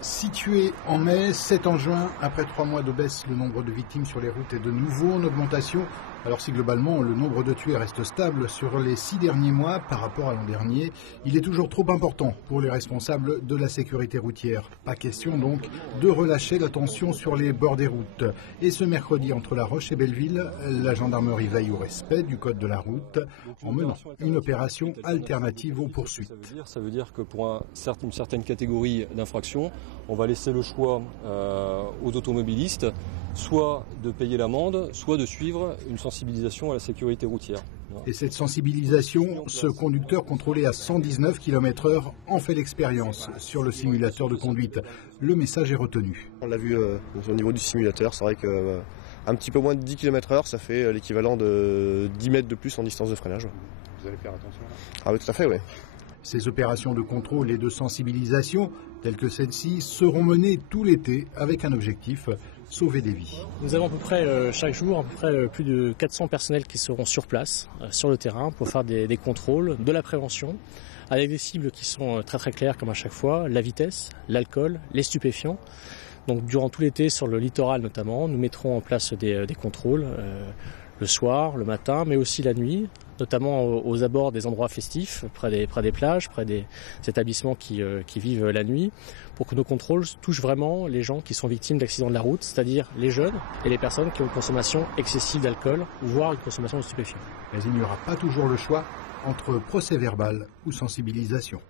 Situé en mai, 7 en juin, après 3 mois de baisse, le nombre de victimes sur les routes est de nouveau en augmentation. Alors si globalement le nombre de tués reste stable sur les 6 derniers mois par rapport à l'an dernier, il est toujours trop important pour les responsables de la sécurité routière. Pas question donc de relâcher la tension sur les bords des routes. Et ce mercredi entre La Roche et Belleville, la gendarmerie veille au respect du code de la route en menant une opération alternative aux poursuites. Ça veut dire que pour une certaine catégorie d'infractions, on va laisser le choix aux automobilistes, soit de payer l'amende, soit de suivre une sensibilisation à la sécurité routière. Et cette sensibilisation, ce conducteur contrôlé à 119 km/h en fait l'expérience sur le simulateur de conduite. Le message est retenu. On l'a vu au niveau du simulateur, c'est vrai qu'un petit peu moins de 10 km/h, ça fait l'équivalent de 10 mètres de plus en distance de freinage. Vous allez faire attention là ? Ah oui, tout à fait, oui. Ces opérations de contrôle et de sensibilisation, telles que celle-ci, seront menées tout l'été avec un objectif, sauver des vies. Nous avons à peu près chaque jour plus de 400 personnels qui seront sur place, sur le terrain, pour faire des contrôles, de la prévention, avec des cibles qui sont très très claires comme à chaque fois, la vitesse, l'alcool, les stupéfiants. Donc durant tout l'été, sur le littoral notamment, nous mettrons en place des contrôles le soir, le matin, mais aussi la nuit, notamment aux abords des endroits festifs, près des plages, près des établissements qui vivent la nuit, pour que nos contrôles touchent vraiment les gens qui sont victimes d'accidents de la route, c'est-à-dire les jeunes et les personnes qui ont une consommation excessive d'alcool, voire une consommation de stupéfiants. Mais il n'y aura pas toujours le choix entre procès verbal ou sensibilisation.